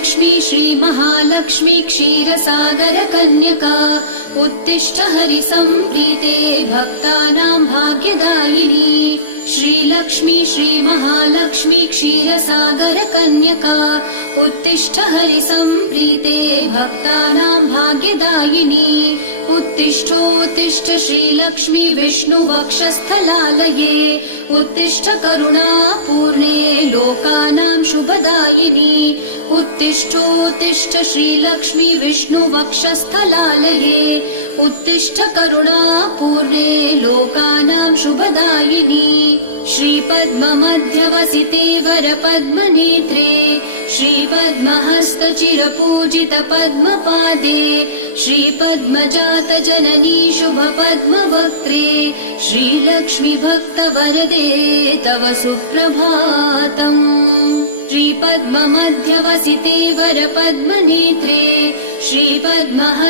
श्रीलक्ष्मी श्रीमहालक्ष्मी क्षीरसागरकन्यका उत्तिष्ठ हरिसम्प्रीते भक्तानां भाग्यदायिनी। श्रीलक्ष्मी श्रीमहालक्ष्मी क्षीरसागरकन्यका उत्तिष्ठ हरिसम्प्रीते भक्तानां भाग्यदायिनी। उत्तिष्ठोत्तिष्ठ श्रीलक्ष्मी विष्णुवक्षस्थलालये उत्तिष्ठ करुणापूर्णे लोकानां शुभदायिनी। उत्तिष्ठोत्तिष्ठ श्रीलक्ष्मी विष्णुवक्षस्थलालये उत्तिष्ठ करुणापूर्णे लोकानां शुभदायिनी। श्रीपद्ममध्यवसिते वरपद्मनेत्रे श्रीपद्महस्तचिरपूजित पद्मपादे श्रीपद्मजातजननी शुभपद्मवक्त्रे श्रीलक्ष्मी भक्तवरदे तव सुप्रभातम्। श्रीपद्ममध्यवसिते वरपद्मनेत्रे श्रीपद्महस्तचिरपूजित